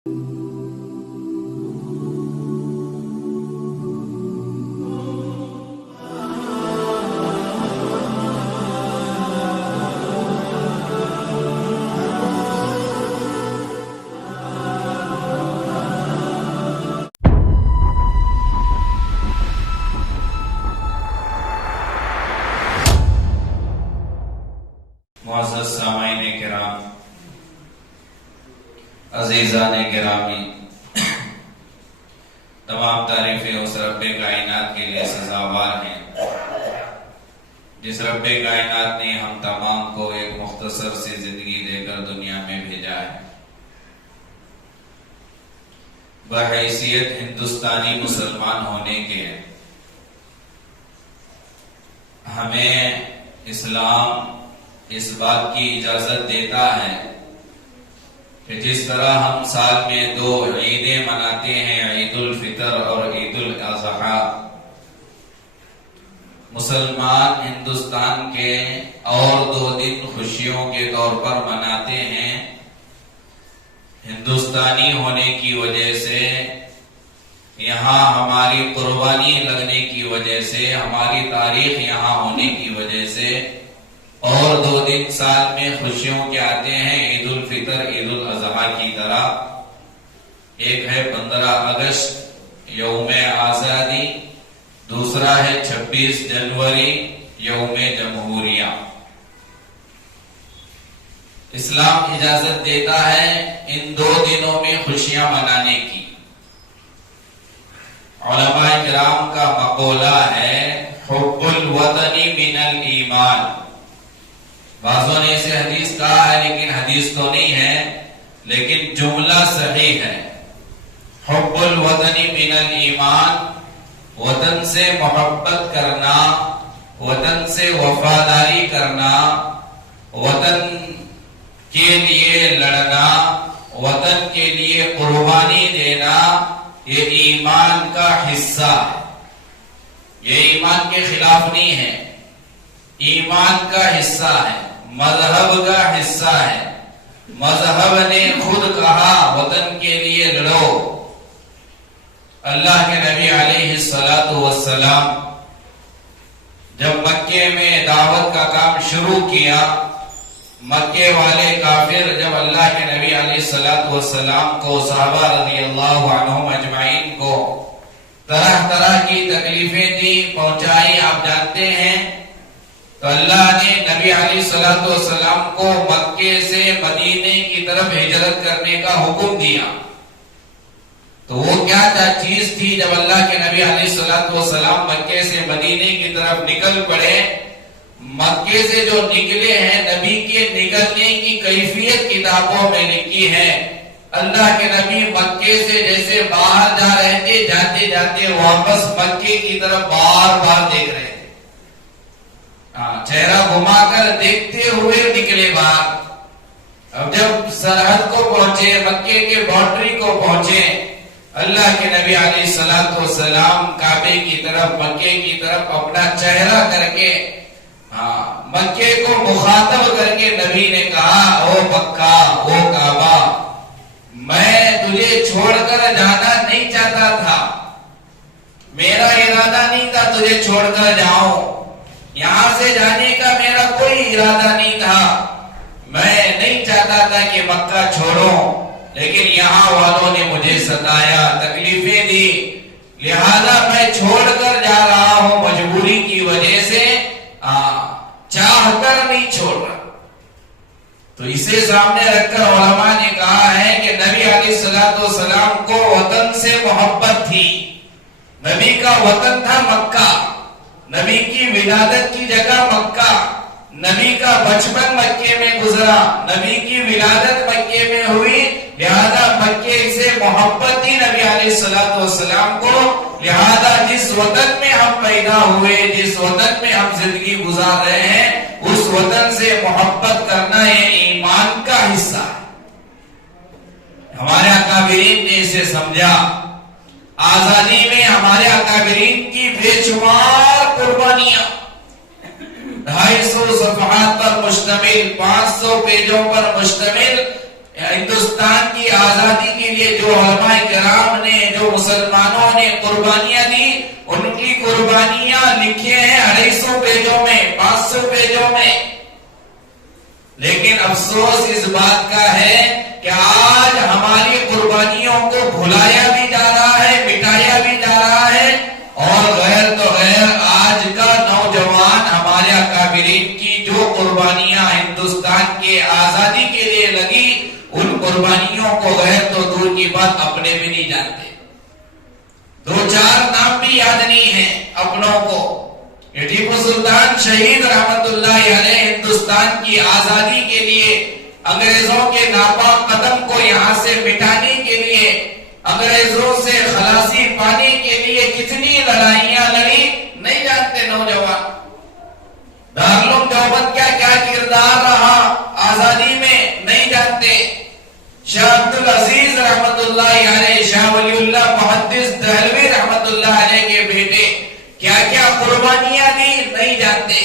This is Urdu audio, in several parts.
معزز سامعین کرام، عزیزان گرامی، تمام تعریفیں اس رب کائنات کے لیے سزاوار ہیں جس رب کائنات نے ہم تمام کو ایک مختصر سی زندگی دے کر دنیا میں بھیجا ہے۔ بحیثیت ہندوستانی مسلمان ہونے کے ہمیں اسلام اس بات کی اجازت دیتا ہے کہ جس طرح ہم سال میں 2 عیدیں مناتے ہیں، عید الفطر اور عید الاضحیٰ، مسلمان ہندوستان کے اور 2 دن خوشیوں کے طور پر مناتے ہیں۔ ہندوستانی ہونے کی وجہ سے، یہاں ہماری قربانی لگنے کی وجہ سے، ہماری تاریخ یہاں ہونے کی وجہ سے، اور 2 دن سال میں خوشیوں کے آتے ہیں عید الفطر عید الاضحیٰ کی طرح۔ ایک ہے 15 اگست یوم آزادی، دوسرا ہے 26 جنوری یوم جمہوریہ۔ اسلام اجازت دیتا ہے ان 2 دنوں میں خوشیاں منانے کی۔ علماء کرام کا مقولہ ہے حب الوطن من الایمان۔ بعضوں نے اسے حدیث کہا ہے لیکن حدیث تو نہیں ہے، لیکن جملہ صحیح ہے۔ حب الوطن من الایمان، وطن سے محبت کرنا، وطن سے وفاداری کرنا، وطن کے لیے لڑنا، وطن کے لیے قربانی دینا، یہ ایمان کا حصہ ہے۔ یہ ایمان کے خلاف نہیں ہے، ایمان کا حصہ ہے، مذہب کا حصہ ہے۔ مذہب نے خود کہا وطن کے لیے لڑو۔ اللہ کے نبی علیہ السلام جب مکے میں دعوت کا کام شروع کیا، مکے والے کافر جب اللہ کے نبی علیہ السلام کو، صحابہ رضی اللہ عنہم اجمعین کو طرح طرح کی تکلیفیں دی، پہنچائی، آپ جانتے ہیں، تو اللہ نے نبی علیہ السلام کو مکے سے مدینے کی طرف ہجرت کرنے کا حکم دیا۔ تو وہ کیا چیز تھی جب اللہ کے نبی علیہ السلام مکے سے مدینے کی طرف نکل پڑے؟ مکے سے جو نکلے ہیں، نبی کے نکلنے کی کیفیت کتابوں میں لکھی ہے۔ اللہ کے نبی مکے سے جیسے باہر جا رہے تھے، جاتے جاتے واپس مکے کی طرف بار بار دیکھ رہے تھے، چہرہ گھما کر دیکھتے ہوئے نکلے باہر۔ اب جب سرحد کو پہنچے، مکے کے باؤنڈری کو پہنچے، اللہ کے نبی علیہ السلام کعبے کی طرف، مکے کی طرف اپنا چہرہ کر کے، مکے کو مخاطب کر کے نبی نے کہا، او مکہ، او کعبہ، میں تجھے چھوڑ کر جانا نہیں چاہتا تھا، میرا ارادہ نہیں تھا تجھے چھوڑ کر جاؤں، یہاں سے جانے کا میرا کوئی ارادہ نہیں تھا، میں نہیں چاہتا تھا کہ مکہ چھوڑوں، لیکن یہاں والوں نے مجھے ستایا، تکلیفیں دی، لہذا میں چھوڑ کر جا رہا ہوں، مجبوری کی وجہ سے، چاہ کر نہیں چھوڑ رہا۔ تو اسے سامنے رکھ کر علماء نے کہا ہے کہ نبی علیہ السلام کو وطن سے محبت تھی۔ نبی کا وطن تھا مکہ، نبی کی ولادت کی جگہ مکہ، نبی کا بچپن مکے میں گزرا، نبی کی ولادت مکے میں ہوئی، لہذا مکے سے محبت تھی نبی علیہ السلام کو، لہذا جس وطن میں ہم پیدا ہوئے، جس وطن میں ہم زندگی گزار رہے ہیں، اس وطن سے محبت کرنا یہ ایمان کا حصہ ہے۔ ہمارے اکابرین نے اسے سمجھا۔ آزادی میں ہمارے اکابرین کی بے شمار قربانیاں، 250 صفحات پر مشتمل، 500 پیجوں پر مشتمل ہندوستان کی آزادی کے لیے جو علماء کرام نے، جو مسلمانوں نے قربانیاں دی، ان کی قربانیاں لکھے ہیں 250 پیجوں میں، 500 پیجوں میں. لیکن افسوس اس بات کا ہے کہ آج ہماری قربانیوں کو بھلایا بھی جا رہا ہے، مٹایا بھی جا رہا ہے، اور غیر تو غیر آج کا نوجوان ہمارے اکابرین کی جو قربانیاں ہندوستان کے آزادی کے لیے لگی، ان قربانیوں کو غیر تو دور کی بات اپنے بھی نہیں جانتے. 2-4 نام بھی یاد نہیں ہیں اپنوں کو. ٹیپو سلطان شہید رحمت اللہ علیہ ہندوستان کی آزادی کے لیے، انگریزوں کے ناپاک قدم کو یہاں سے مٹانے کے لیے، انگریزوں سے خلاصی پانے کے لیے کتنی لڑائیاں لڑی نہیں جانتے نوجوان. دارالعلوم دیوبند کا کیا کردار رہا آزادی میں نہیں جانتے. شاہ عبدالعزیز رحمت اللہ علیہ، شاہ ولی اللہ محدث دہلوی رحمت اللہ علیہ کے بیٹے کیا کیا قربانیاں دی نہیں جانتے.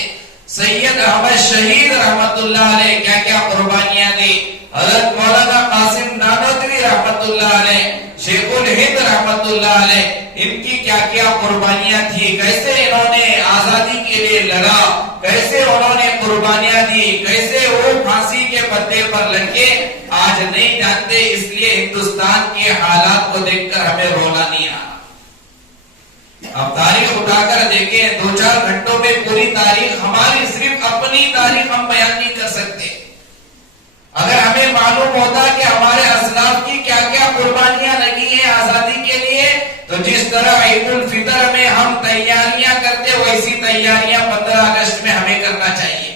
سید احمد شہید رحمت اللہ علیہ کیا کیا قربانیاں دی. حضرت مولانا قاسم نانوتوی رحمت اللہ علیہ، شیخ الہند رحمت اللہ علیہ، ان کی کیا کیا قربانیاں تھی، کیسے انہوں نے آزادی کے لیے لڑا، کیسے انہوں نے قربانیاں دی، کیسے وہ پھانسی کے پتے پر لٹکے، آج نہیں جانتے. اس لیے ہندوستان کے حالات کو دیکھ کر ہمیں رونا نہیں آ. اب تاریخ اٹھا کر دیکھیں، 2-4 گھنٹوں میں پوری تاریخ ہماری، صرف اپنی تاریخ ہم بیان نہیں کر سکتے. اگر ہمیں معلوم ہوتا کہ ہمارے اسلاف کی کیا کیا قربانیاں لگی ہیں آزادی کے لیے، تو جس طرح عید الفطر میں ہم تیاریاں کرتے ویسی تیاریاں 15 اگست میں ہمیں کرنا چاہیے،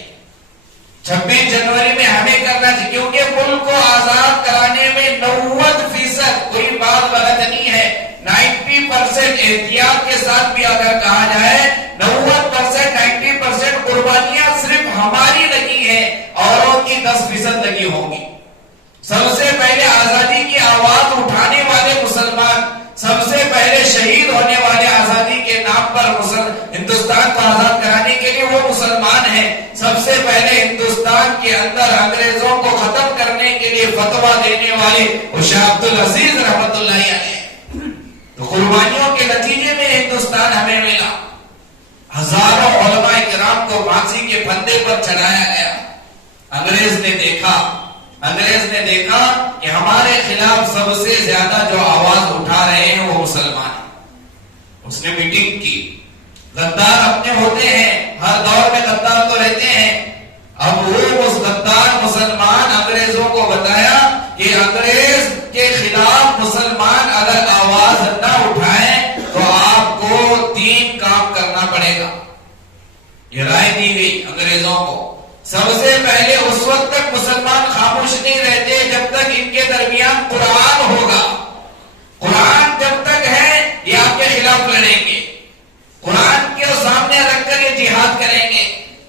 26 جنوری میں ہمیں کرنا چاہیے. کیونکہ ملک کو آزاد کرانے میں 90%، کوئی بات غلط نہیں ہے، 90% احتیاط کے ساتھ بھی اگر کہا جائے 90%، 90% قربانیاں صرف ہماری لگی ہیں، اوروں کی 10% لگی ہوگی. سب سے پہلے آزادی کی آواز اٹھانے والے مسلمان، سب سے پہلے شہید ہونے والے آزادی کے نام پر ہندوستان کو آزاد کرانے کے لیے وہ مسلمان ہیں. سب سے پہلے ہندوستان کے اندر انگریزوں کو ختم کرنے کے لیے فتویٰ دینے والے وہ شاہ عبدالعزیز رحمت اللہ علیہ. تو قربانیوں کے نتیجے میں ہندوستان ہمیں ملا. ہزاروں علماء کرام کو پھانسی کے پھندے پر چڑھایا گیا. انگریز نے دیکھا کہ ہمارے خلاف سب سے زیادہ جو آواز اٹھا رہے ہیں وہ مسلمان ہیں. اس نے میٹنگ کی. غدار اپنے ہوتے ہیں، ہر دور میں غدار تو رہتے ہیں. اب وہ اس غدار مسلمان انگریزوں کو بتایا کہ انگریز کے خلاف مسلمان اگر آواز نہ اٹھائیں تو آپ کو 3 کام کرنا پڑے گا. یہ رائے دی گئی انگریزوں کو. سب سے پہلے اس وقت تک مسلمان خاموش نہیں رہتے جب تک ان کے درمیان قرآن ہوگا. قرآن جب تک ہے یہ آپ کے خلاف لڑیں گے، قرآن کے سامنے رکھ کر یہ جہاد کریں گے،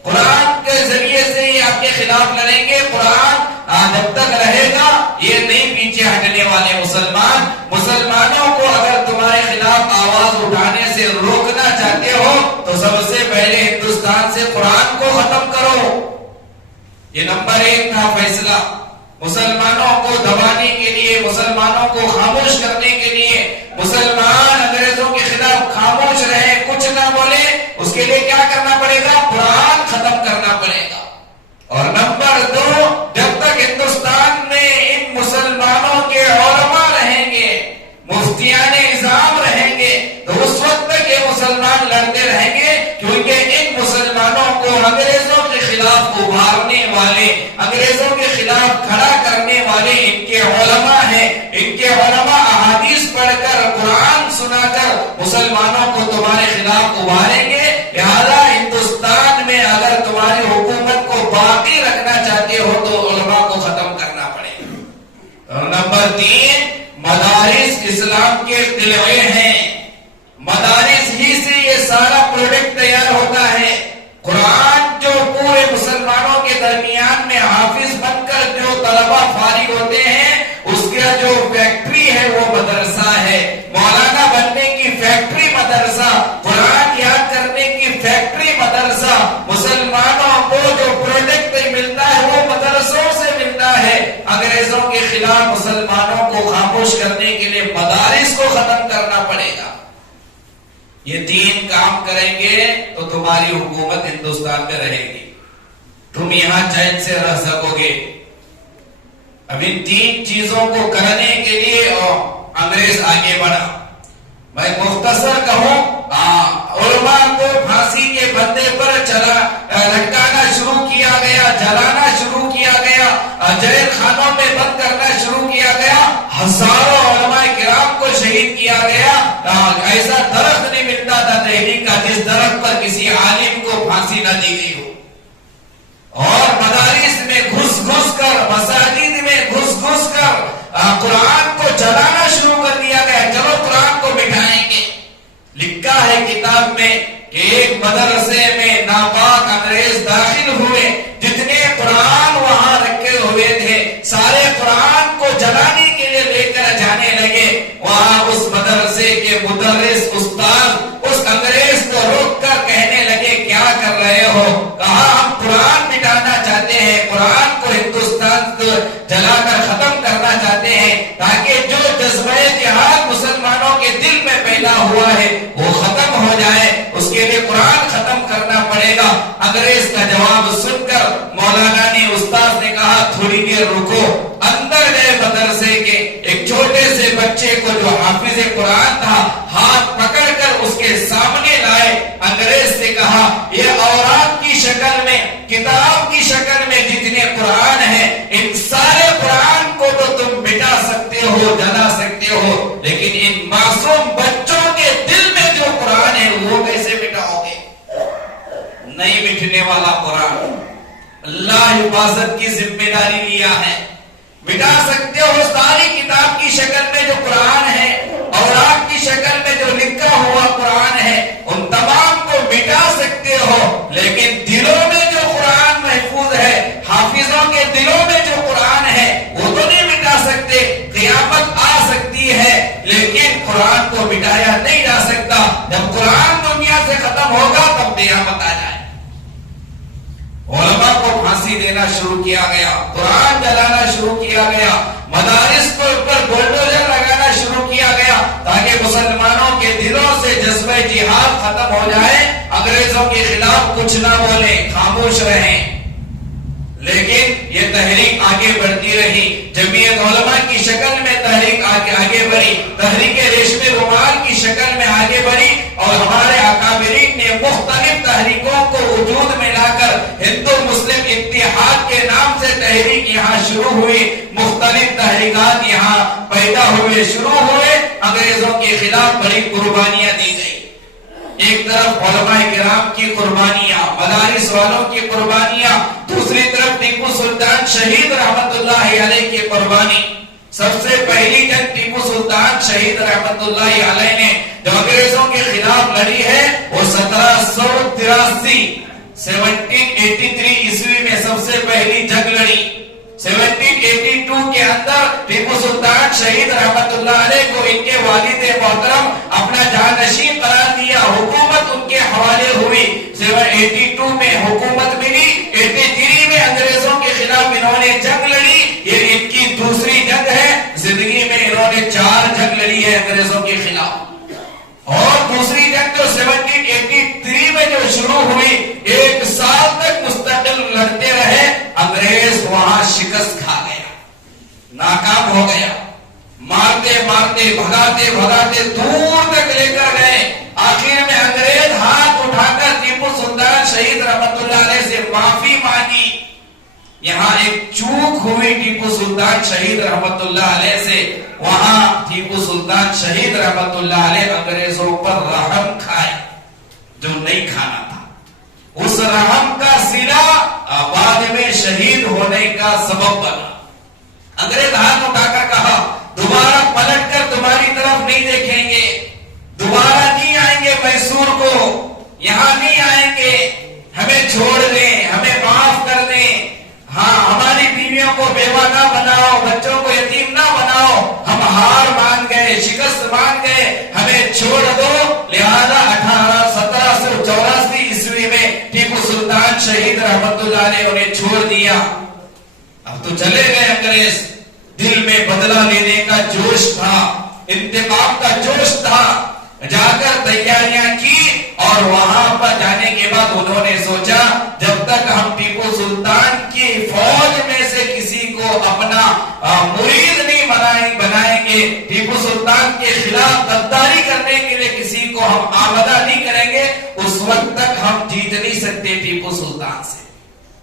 قرآن کے ذریعے سے یہ آپ کے خلاف لڑیں گے. قرآن جب تک رہے گا یہ نہیں پیچھے ہٹنے والے. مسلمانوں کو اگر تمہارے خلاف آواز اٹھانے سے روکنا چاہتے ہو تو سب سے پہلے ہندوستان سے قرآن کو ختم کرو. یہ نمبر 1 تھا فیصلہ. مسلمانوں کو دبانے کے لیے، مسلمانوں کو خاموش کرنے کے لیے، مسلمان انگریزوں کے خلاف خاموش رہے، کچھ نہ بولے، اس کے لیے کیا کرنا پڑے گا؟ قرآن ختم کرنا پڑے گا. اور نمبر 2، جب تک ہندوستان میں ان مسلمانوں کے علماء رہیں گے، مفتیان نظام رہیں گے، تو اس وقت تک یہ مسلمان لڑتے رہیں گے. کیونکہ ان مسلمانوں کو انگریزوں کے خلاف ابھارنے والے، انگریزوں کے خلاف کھڑا کرنے والے ان کے علماء ہیں. ان کے علماء احادیث پڑھ کر، قرآن سنا کر مسلمانوں کو تمہارے خلاف ابھاریں گے. لہذا ہندوستان میں اگر تمہاری حکومت کو باقی رکھنا چاہتے ہو تو علماء کو ختم کرنا پڑے گا. اور نمبر 3، مدارس اسلام کے قلعے ہیں. مدارس ہی سے یہ سارا پروڈکٹ تیار ہوتا ہے. قرآن جو پورے مسلمانوں کے درمیان میں حافظ بن کر جو طلبہ فارغ ہوتے ہیں، اس کا جو فیکٹری ہے وہ مدرسہ ہے. مولانا بننے کی فیکٹری مدرسہ، قرآن یاد کرنے کی فیکٹری مدرسہ. مسلمانوں کو جو پروڈکٹ ملتا ہے وہ مدرسوں سے ملتا ہے. انگریزوں کے خلاف لیے مدارس کو ختم کرنا پڑے گا. یہ 3 کام کریں گے تو تمہاری حکومت ہندوستان میں رہے گی, تم یہاں چین سے رہ سکو گے. اب ان 3 چیزوں کو کرنے کے لیے انگریز آگے بڑھا. میں مختصر کہوں, علماء کو پھانسی کے بندے پر لٹکانا شروع کیا گیا, جلانا شروع کیا گیا, جیل خانوں میں بند کرنا شروع کیا گیا, ہزاروں علماء کرام کو شہید کیا گیا. ایسا درخت نہیں ملتا تھا دہلی کا جس درخت پر کسی عالم کو پھانسی نہ دی گئی ہو. اور مدارس میں گھس گھس کر, مساجد میں گھس گھس کر قرآن کو جلانا شروع کر دیا گیا. چلو قرآن کو مٹھائیں گے. لکھا ہے کتاب میں کہ ایک مدرسے میں ناپاک انگریز داخل ہوئے, جتنے قرآن وہاں رکھے ہوئے تھے سارے قرآن کو جلانے کے لیے لے کر جانے لگے. وہاں اس مدرسے کے مدرس استاد اس انگریز کو روک کر کہنے لگے کیا کر رہے ہو؟ کہا ہم قرآن مٹانا چاہتے ہیں, قرآن کو ہندوستان کو جلا کر ختم کرنا چاہتے ہیں تاکہ جو جذبہ جہاد مسلمانوں کے دل میں پیدا ہوا ہے وہ ختم ہو جائے. اس کے لیے قرآن ختم کرنا پڑے گا. انگریز کا جواب سن کر مولانا نے, استاد نے کہا تھوڑی دیر رکو. اندر گئے مدرسے کے, ایک چھوٹے سے بچے کو جو حافظ قرآن تھا ہاتھ پکڑ کر اس کے سامنے لائے. انگریز سے کہا یہ اوراق کی شکل میں, کتاب کی شکل میں جتنے قرآن ہیں ان سارے قرآن کو تو تم مٹا سکتے ہو, جلا سکتے ہو, لیکن ان معصوم بچوں کے دل میں جو قرآن ہے وہ کیسے مٹاؤ گے؟ نہیں مٹنے والا قرآن. اللہ حفاظت کی ذمہ داری لیا ہے. مٹا سکتے ہو ساری کتاب کی شکل میں جو قرآن ہے, اوراق کی شکل میں جو لکھا ہوا قرآن ہے, ان تمام کو مٹا سکتے ہو, لیکن دلوں میں جو قرآن محفوظ ہے, حافظوں کے دلوں میں جو قرآن ہے وہ تو نہیں مٹا سکتے. قیامت آ سکتی ہے لیکن قرآن کو مٹایا نہیں جا سکتا. جب قرآن دنیا سے ختم ہوگا تب قیامت آ جائے. علماء کو پھانسی دینا شروع کیا گیا, قرآن جلانا شروع کیا گیا, مدارس کو اوپر بلڈوزر لگانا شروع کیا گیا تاکہ مسلمانوں کے دلوں سے جذبہ جہاد ختم ہو جائے. انگریزوں کے خلاف کچھ نہ بولیں, خاموش رہیں. لیکن یہ تحریک آگے بڑھتی رہی. جمعیت علماء کی شکل میں تحریک آگے بڑھی, تحریک ریشمی رومال کی شکل میں آگے بڑھی, اور ہمارے اکابرین نے مختلف تحریکوں کو وجود میں لا کر ہندو مسلم اتحاد کے نام سے تحریک یہاں شروع ہوئی. مختلف تحریکات یہاں پیدا ہوئے, شروع ہوئے. انگریزوں کے خلاف بڑی قربانیاں دی گئی. ایک طرف علماء کرام کی قربانیاں, مدارس والوں کی قربانیاں, دوسری طرف ٹیپو سلطان شہید رحمت اللہ علیہ کی قربانی. سب سے پہلی جنگ ٹیپو سلطان شہید رحمت اللہ علیہ نے جو انگریزوں کے خلاف لڑی ہے وہ 1783 عیسوی میں سب سے پہلی جنگ لڑی. 1782 کے اندر ٹیپو سلطان شہید رحمت اللہ علیہ کو ان کے والد محترم اپنا جانشین قرار دیا, حکومت ان کے حوالے ہوئی. 782 میں حکومت ملی, 83 میں انگریزوں کے خلاف انہوں نے جنگ لڑی. یہ ان کی دوسری جنگ ہے. زندگی میں انہوں نے 4 جنگ لڑی ہے انگریزوں کے خلاف. اور دوسری جنگ جو 1783 میں جو شروع ہوئی, 1 سال تک مستقل لڑتے رہے. انگریز وہاں شکست کھا گیا, ناکام ہو گیا. مارتے مارتے بھگاتے بھگاتے دور تک لے کر گئے. آخر میں انگریز ہاتھ اٹھا کر ٹیپو سلطان شہید رحمت اللہ علیہ سے معافی مانگی. یہاں ایک چوک ہوئی ٹیپو سلطان شہید رحمت اللہ علیہ سے. وہاں ٹیپو سلطان شہید رحمت اللہ علیہ انگریزوں پر رحم کھائے جو نہیں کھانا تھا. اس رحم کا صلہ بعد میں شہید ہونے کا سبب بنا. انگریز ہاتھ اٹھا کر کہا دوبارہ پلٹ کر تمہاری طرف نہیں دیکھیں گے, دوبارہ نہیں آئیں گے میسور کو, یہاں نہیں آئیں گے, ہمیں چھوڑ دیں, ہمیں معاف کر دیں. ہاں ہماری بیویوں کو بیوہ نہ بناؤ, بچوں کو یتیم نہ بناؤ, ہم ہار مان گئے, شکست مان گئے, ہمیں چھوڑ دو. لہذا 1784 عیسوی میں ٹیپو سلطان شہید رحمت اللہ علیہ انہیں چھوڑ دیا. اب تو چلے گئے انگریز. دل میں بدلہ لینے کا جوش تھا, انتقام کا جوش تھا، جا کر تیاریاں کی اور وہاں پر جانے کے بعد انہوں نے سوچا جب تک ہم ٹیپو سلطان کی فوج میں سے کسی کو اپنا مرید نہیں بنائیں گے، ٹیپو سلطان کے خلاف غداری کرنے کے لیے کسی کو ہم آمادہ نہیں کریں گے، اس وقت تک ہم جیت نہیں سکتے ٹیپو سلطان سے۔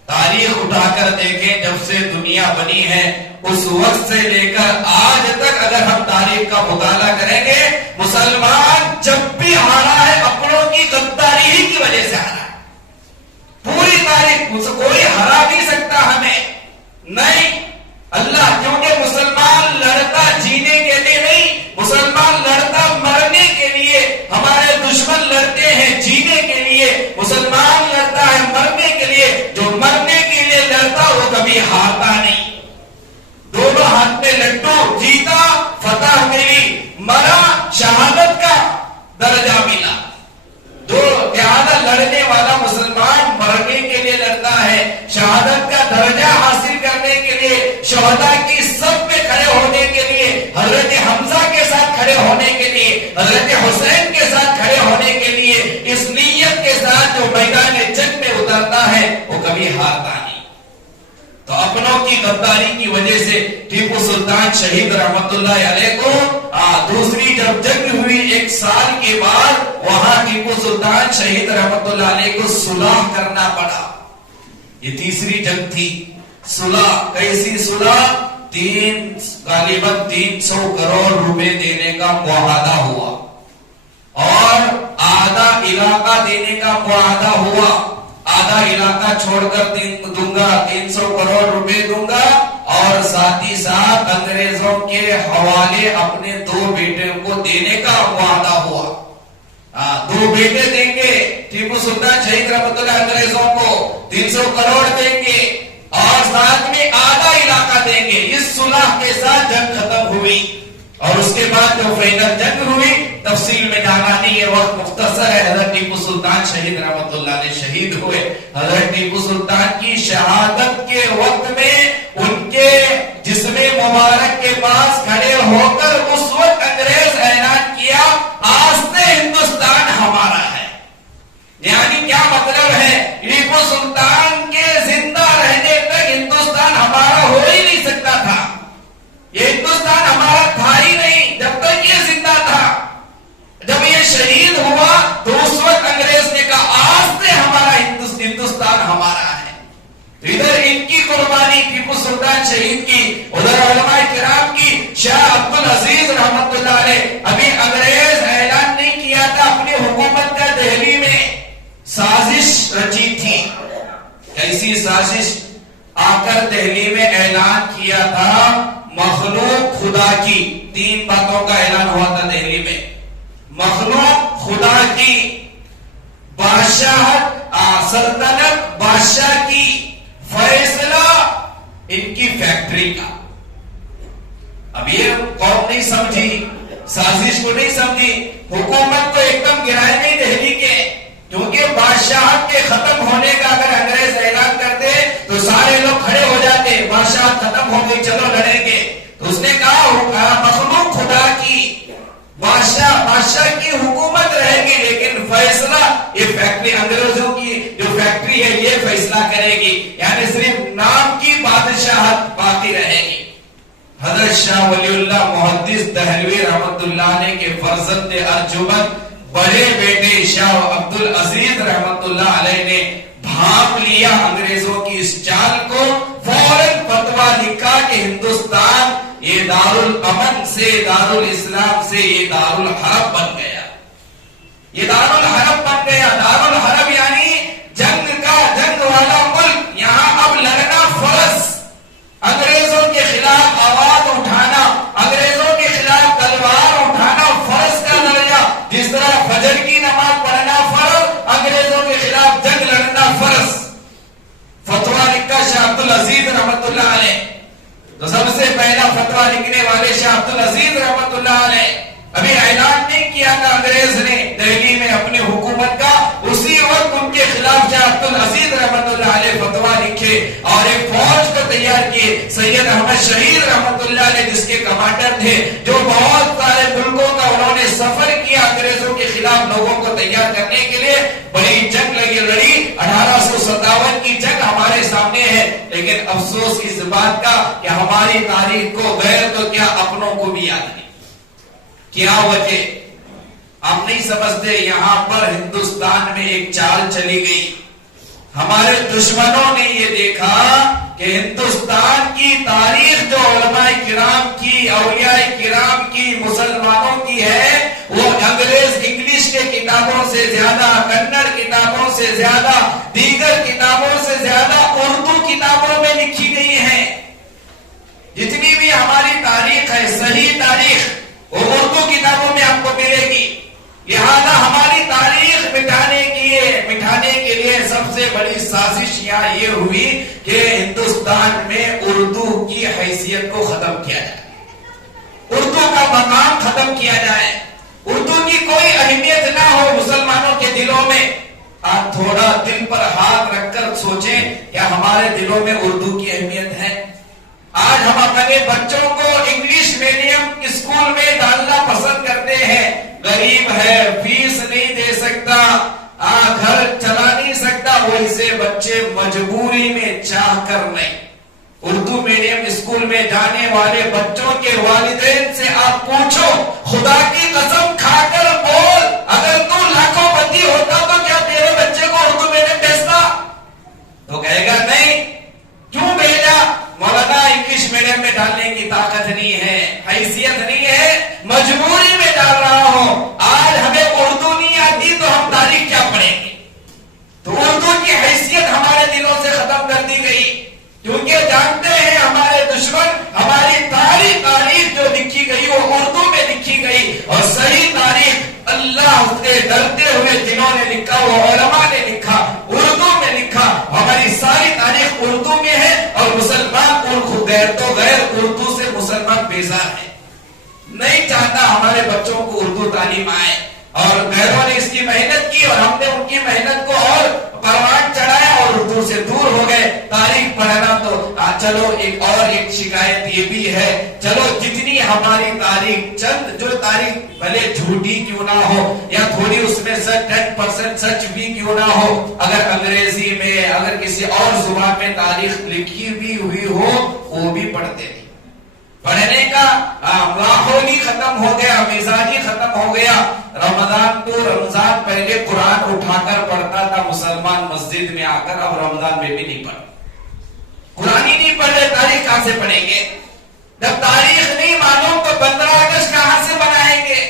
تاریخ اٹھا کر دیکھیں، جب سے دنیا بنی ہے اس وقت سے لے کر آج تک اگر ہم تاریخ کا مطالعہ کریں گے، مسلمان جب بھی ہارا ہے اپنوں کی غداری ہی کی وجہ سے ہارا ہے۔ پوری تاریخ کوئی ہرا نہیں سکتا ہمیں، نہیں اللہ، کیونکہ مسلمان لڑتا جینے کے لیے نہیں، مسلمان لڑتا مرنے کے لیے۔ ہمارے دشمن لڑتے ہیں جینے کے لیے، مسلمان لڑتا ہے مرنے کے لیے۔ جو مرنے کے لیے لڑتا وہ کبھی ہارتا نہیں۔ دونوں ہاتھ میں لڈو، جیتا فتح ملی، مرا شہادت کا درجہ ملا۔ جو زیادہ لڑنے والا مسلمان مرنے کے لیے لڑتا ہے، شہادت کا درجہ حاصل کرنے کے لیے، شہداء کی صف میں کھڑے ہونے کے لیے، حضرت حمزہ کے ساتھ کھڑے ہونے کے لیے، حضرت حسین کے ساتھ کھڑے ہونے کے لیے، اس نیت کے ساتھ جو میدان جنگ میں اترتا ہے وہ کبھی ہارتا نہیں۔ تو اپنوں کی غداری کی وجہ سے ٹیپو سلطان شہید رحمت اللہ علیہ کو دوسری جب جنگ ہوئی 1 سال کے بعد، وہاں ٹیپو سلطان شہید رحمت اللہ علیہ کو صلح کرنا پڑا۔ یہ تیسری جنگ تھی۔ صلح کیسی صلح؟ غالباً 300 کروڑ روپے دینے کا معاہدہ ہوا اور آدھا علاقہ دینے کا معاہدہ ہوا۔ آدھا علاقہ چھوڑ کر دوں گا، 300 کروڑ روپے دوں گا، اور ساتھ ہی ساتھ انگریزوں کے حوالے اپنے 2 بیٹے کو دینے کا معاہدہ ہوا۔ 2 بیٹے دیں گے ٹیپو سلطان شہید رحمت اللہ، انگریزوں کو 300 کروڑ دیں گے اور ساتھ میں آدھا علاقہ دیں گے۔ اس صلح کے ساتھ جنگ ختم ہوئی اور اس کے بعد جو فائنل جنگ ہوئی، تفصیل میں جانا نہیں ہے، وقت مختصر ہے۔ حضرت ٹیپو سلطان شہید رحمت اللہ نے شہید ہوئے۔ حضرت ٹیپو سلطان کی شہادت کے وقت میں ان کے جسم مبارک کے پاس کھڑے ہو کر اس وقت انگریز اعلان کیا، آج سے ہندوستان ہمارا ہے۔ یعنی کیا مطلب ہے؟ ٹیپو سلطان کے زندہ رہنے تک ہندوستان ہمارا ہو ہی نہیں سکتا تھا۔ یہ ہندوستان ہمارا تھا ہی نہیں جب تک یہ زندہ تھا۔ جب یہ شہید ہوا تو اس وقت انگریز نے کہا آج سے ہمارا ہندوستان ہمارا ہے۔ تو ادھر ان کی قربانی ٹیپو سلطان شہید کی، ادھر علماء کرام کی، شاہ عبدالعزیز رحمت اللہ علیہ۔ ابھی انگریز اعلان نہیں کیا تھا اپنی حکومت کا، دہلی میں سازش رچی تھی۔ کیسی سازش؟ آ کر دہلی میں اعلان کیا تھا مخلوق خدا کی۔ 3 باتوں کا اعلان ہوا تھا دہلی میں، مخلوق خدا کی، بادشاہت سلطنت بادشاہ کی، فیصلہ ان کی فیکٹری کا۔ اب یہ قوم نہیں سمجھی، سازش کو نہیں سمجھی، حکومت کو ایک دم گرائے نہیں دہلی کے، کیونکہ بادشاہت کے ختم ہونے کا اگر انگریز اعلان کرتے تو سارے لوگ کھڑے ہو جاتے، بادشاہت ختم ہو گئی چلو لڑیں گے۔ تو اس نے کہا مخلوق خدا کی، بادشاہ کی حکومت رہے گی، لیکن فیصلہ یہ فیکٹری، انگریزوں کی جو فیکٹری ہے یہ فیصلہ کرے گی، یعنی صرف نام کی بادشاہت باقی رہے گی۔ حضرت شاہ ولی اللہ محدث دہلوی رحمت اللہ علیہ کے فرزند ارجمند بڑے بیٹے شاہ عبدالعزیز رحمت اللہ علیہ نے بھانپ لیا انگریزوں کی اس چال کو، فوراً فتویٰ لکھا کہ ہندوستان یہ دارالامن سے، دارالاسلام سے یہ دارالحرب بن گیا۔ یہ دارالحرب بن گیا۔ دارالحرب یعنی جنگ والا ملک، یہاں اب لڑنا فرض، انگریزوں کے خلاف آواز اٹھانا، انگریزوں کے خلاف تلوار اٹھانا فرض کا درجہ، جس طرح فجر کی نماز پڑھنا فرض، انگریزوں کے خلاف جنگ لڑنا فرض۔ فتویٰ لکھا شاہ عبدالعزیز رحمت اللہ علیہ۔ تو سب سے پہلا فتویٰ لکھنے والے شاہ عبدالعزیز رحمت اللہ علیہ، ابھی اعلان نہیں کیا تھا انگریز نے دہلی میں اپنی حکومت کا، اسی وقت ان کے خلاف شاہ عبدالعزیز رحمت اللہ علیہ فتویٰ لکھے تھے اور ایک فوج کو تیار کیے. سید احمد شہید رحمت اللہ علیہ جس کے کمانڈر تھے, جو بہت سارے ملکوں کا انہوں نے سفر کیا انگریزوں کے خلاف لوگوں کو تیار کرنے کے لیے. بڑی جنگ لڑی 1857 کی جنگ ہمارے سامنے ہے. لیکن افسوس اس بات کا کہ ہماری تاریخ کو غیر تو کیا اپنوں کو بھی یاد نہیں. کیا وجہ آپ نہیں سمجھتے؟ یہاں پر ہندوستان میں ایک چال چلی گئی. ہمارے دشمنوں نے یہ دیکھا کہ ہندوستان کی تاریخ جو علماء کرام کی, اولیاء کرام کی, مسلمانوں کی ہے, وہ انگریز انگلش کے کتابوں سے زیادہ, کنڑ کتابوں سے زیادہ, دیگر کتابوں سے زیادہ اردو کتابوں میں لکھی گئی ہے. جتنی بھی ہماری تاریخ ہے, صحیح تاریخ, وہ اردو کتابوں میں آپ کو ملے گی. لہذا ہماری تاریخ مٹھانے کے لیے سب سے بڑی سازش یہاں یہ ہوئی کہ ہندوستان میں اردو کی حیثیت کو ختم کیا جائے, اردو کا مقام ختم کیا جائے, اردو کی کوئی اہمیت نہ ہو مسلمانوں کے دلوں میں. آپ تھوڑا دل پر ہاتھ رکھ کر سوچیں کیا ہمارے دلوں میں اردو کی اہمیت ہے؟ آج ہم اپنے بچوں کو انگلش میڈیم اسکول میں ڈالنا پسند کرتے ہیں. غریب ہے, فیس نہیں دے سکتا, گھر چلا نہیں سکتا, وہی سے بچے مجبوری میں چاہ کر نہیں. اردو میڈیم اسکول میں جانے والے بچوں کے والدین سے آپ پوچھو, خدا کی قسم کھا کر بول, اگر تو لاکھوں پتی ہوتا تو کیا تیرے بچے کو اردو میڈیم بھیجتا؟ تو کہے گا نہیں. کیوں بھیجا؟ مولانا انگلش میڈیم میں ڈالنے کی طاقت نہیں ہے, حیثیت نہیں ہے, مجبوری میں ڈال رہا ہوں. آج ہمیں اردو نہیں آتی تو ہم تاریخ کیا پڑھیں گے؟ تو اردو کی حیثیت ہمارے دلوں سے ختم کر دی گئی, کیونکہ جانتے ہیں ہمارے دشمن ہماری تاریخ جو لکھی گئی وہ اردو میں لکھی گئی, اور صحیح تاریخ اللہ سے ڈرتے ہوئے جنہوں نے لکھا وہ علماء نے لکھا, اردو میں لکھا. ہماری ساری تاریخ اردو میں ہے, اور مسلمان غیر تو غیر, اردو سے مسلمان بیزار ہے, نہیں چاہتا ہمارے بچوں کو اردو تعلیم آئے. اور غیروں نے اس کی محنت کی اور ہم نے ان کی محنت کو اور پروان چڑھایا اور اردو سے دور ہو گئے. تاریخ پڑھنا تو چلو ایک شکایت یہ بھی ہے, چلو جتنی ہماری تاریخ, چند جو تاریخ بھلے جھوٹی کیوں نہ ہو یا تھوڑی اس میں 10% سچ بھی کیوں نہ ہو, اگر انگریزی میں اگر کسی اور زبان میں تاریخ لکھی بھی ہوئی ہو وہ بھی پڑھتے نہیں. پڑھنے کا ماحول ہی ختم ہو گیا, مزاج ہی ختم ہو گیا. رمضان پہلے قرآن اٹھا کر پڑھتا تھا مسلمان مسجد میں آ کر, اب رمضان میں بھی نہیں پڑھتا, قرآن ہی نہیں پڑھ رہے, تاریخ کہاں سے پڑھیں گے؟ جب تاریخ نہیں معلوم تو 15 اگست کہاں سے منائیں گے؟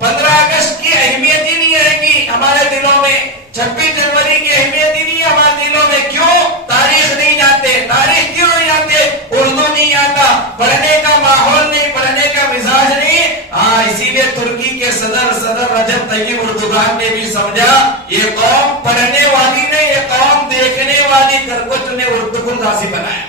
15 اگست کی اہمیت ہی نہیں رہے گی ہمارے دلوں میں, 26 جنوری کی اہمیت ہی نہیں ہے ہمارے دلوں میں. کیوں؟ تاریخ نہیں جانتے. تاریخ کیوں نہیں جانتے؟ اردو نہیں آتا, پڑھنے کا ماحول نہیں, پڑھنے کا مزاج نہیں. اسی لیے ترکی کے صدر رجب طیب اردوغان نے بھی سمجھا یہ قوم پڑھنے والی نہیں, یہ قوم دیکھنے والی کر کو تم نے اردو کو غازی بنایا.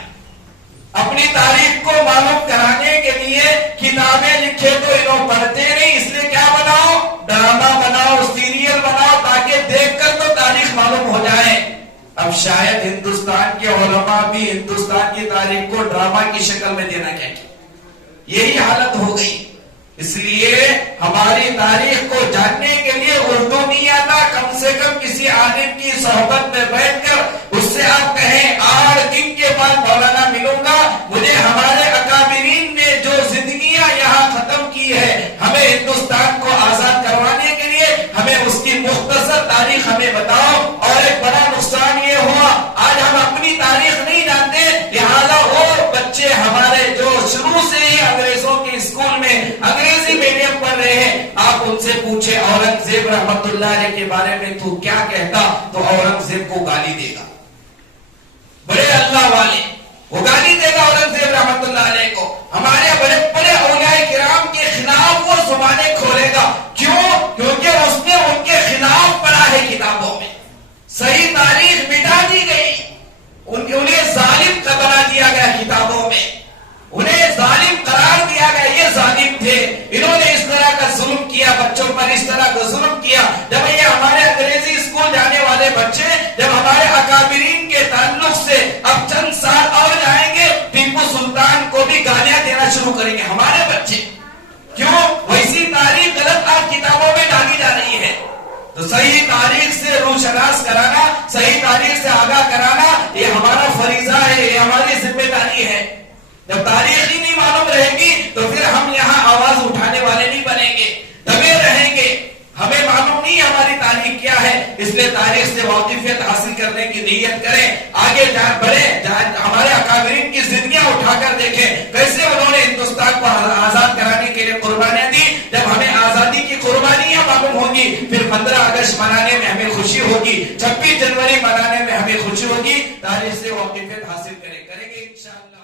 اپنی تاریخ کو معلوم کرانے کے لیے کتابیں لکھے تو انہوں پڑھتے نہیں, اس لیے کیا بناؤ, ڈرامہ بناؤ, سیریل بناؤ, تاکہ دیکھ کر تو تاریخ معلوم ہو جائے. اب شاید ہندوستان کے علماء بھی ہندوستان کی تاریخ کو ڈرامہ کی شکل میں دینا کیا یہی حالت ہو گئی. اس لیے ہماری تاریخ کو جاننے کے لیے اردو نہیں آتا, کم سے کم کسی عالم کی صحبت میں بیٹھ کر اس سے آپ کہیں 8 دن کے بعد مولانا ملوں گا, مجھے ہمارے اکابرین نے جو زندگیاں یہاں ختم کی ہے, ہمیں ہندوستان کو آزاد کروانے کے لیے ہمیں اس کی مختصر تاریخ ہمیں بتاؤ. اور ایک بڑا نقصان یہ ہوا, آج ہم اپنی تاریخ نہیں جانتے, لہذا وہ بچے ہمارے جو شروع سے ہی انگریزوں کے اسکول میں انگریزی میڈیم پڑھ رہے ہیں, آپ ان سے پوچھے اورنگزیب رحمت اللہ علیہ کے بارے میں تو کیا کہتا, تو اورنگزیب کو گالی دے گا. بڑے اللہ والے وہ گالی دے گا اورنگزیب رحمت اللہ علیہ کو. ہمارے بڑے بڑے اولیاء کرام کے خلاف وہ زبانیں کھولے گا. کیوں؟ کیونکہ اس نے ان کے خلاف پڑھا ہے کتابوں میں. صحیح تاریخ مٹا دی گئی, انہیں ظالم کا بنا دیا گیا کتابوں میں, انہیں ظالم قرار دیا گیا, یہ ظالم تھے, انہوں نے اس طرح کا ظلم کیا بچوں پر, اس طرح کا ظلم کیا. جب یہ ہمارے انگریزی اسکول جانے والے بچے جب ہمارے اکابرین کے تعلق سے اب چند سال اور جائیں گے، ٹیپو سلطان کو بھی گالیاں دینا شروع کریں گے ہمارے بچے. کیوں؟ ویسی تاریخ غلط آج کتابوں میں ڈالی جا رہی ہے. تو صحیح تاریخ سے روشناس کرانا، صحیح تاریخ سے آگاہ کرانا، یہ ہمارا فریضہ ہے، یہ ہماری ذمہ داری ہے. جب تاریخ ہی نہیں معلوم رہے گی تو پھر ہم یہاں آواز اٹھانے والے نہیں بنیں گے، دبے رہیں گے. ہمیں معلوم نہیں ہماری تاریخ کیا ہے، اس لیے تاریخ سے واقفیت حاصل کرنے کی نیت کریں، آگے بڑھیں. ہمارے اکابرین کی زندگیاں اٹھا کر دیکھیں کیسے انہوں نے ہندوستان کو آزاد کرانے کے لیے قربانیاں دی. جب ہمیں آزادی کی قربانیاں معلوم ہوں گی، پھر 15 اگست منانے میں ہمیں خوشی ہوگی، 26 جنوری منانے میں ہمیں خوشی ہوگی. تاریخ سے واقفیت حاصل کریں گے انشاءاللہ.